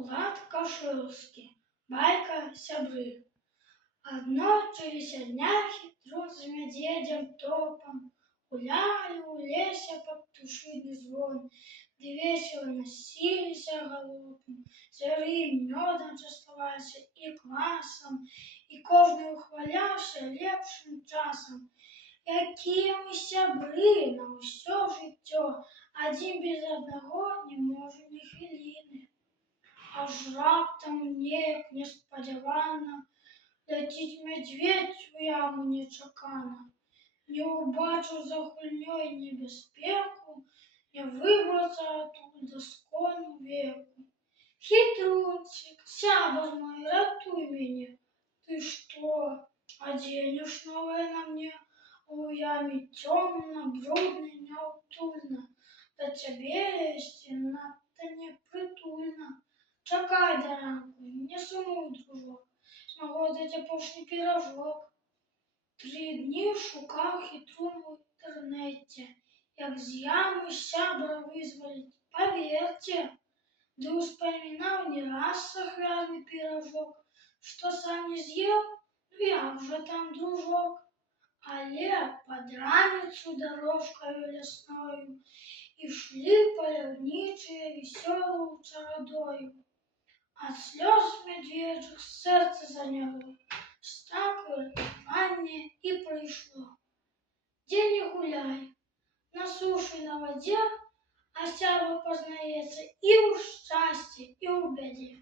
Улад Кашылскі, байка сябры. Аднойчы лесяняхі друг з мядзведзем топам гулялі ў лесе пад птушыны звон, ды весела насіліся галопам, звяры мёдам частаваліся і квасам, і кожны ухваляўся лепшым часам. Якія мы сябры на ўсё жыццё, адзін без аднаго не можа ні хвіліны. Аж раптам неяк неспадзявана ляціць мядзведзь у яму нечакана. Не ўбачыў за гульнёй небяспеку, не выбрацца адтуль да скону веку. Хітруцік, сябар мой, ратуй мяне. Ты што, адзенеш новае на мне? У яме цёмна, брудна, няўтульна. Да цябе лезці надта непрытульна. Чакай да ранку, не сумуй, дружок, змагу даць апошні піражок. 3 дні шукаў хітруну ў інтэрнэце, як з ямы сябра вызваліць, паверце. Ды ўспамінаў не раз сахвязны піражок, што сам не з'еў, ну як жа там, дружок. Але пад раніцу дарожкаю лясною ішлі паляўнічыя весёлаю чарадою. Ад слёз мядзведжых сэрца заняло, стакаю ратаванне і прыйшло. Дзе не гуляй, на сушы, на вадзе, а сябар пазнаецца і ў шчасці, і ў бядзе.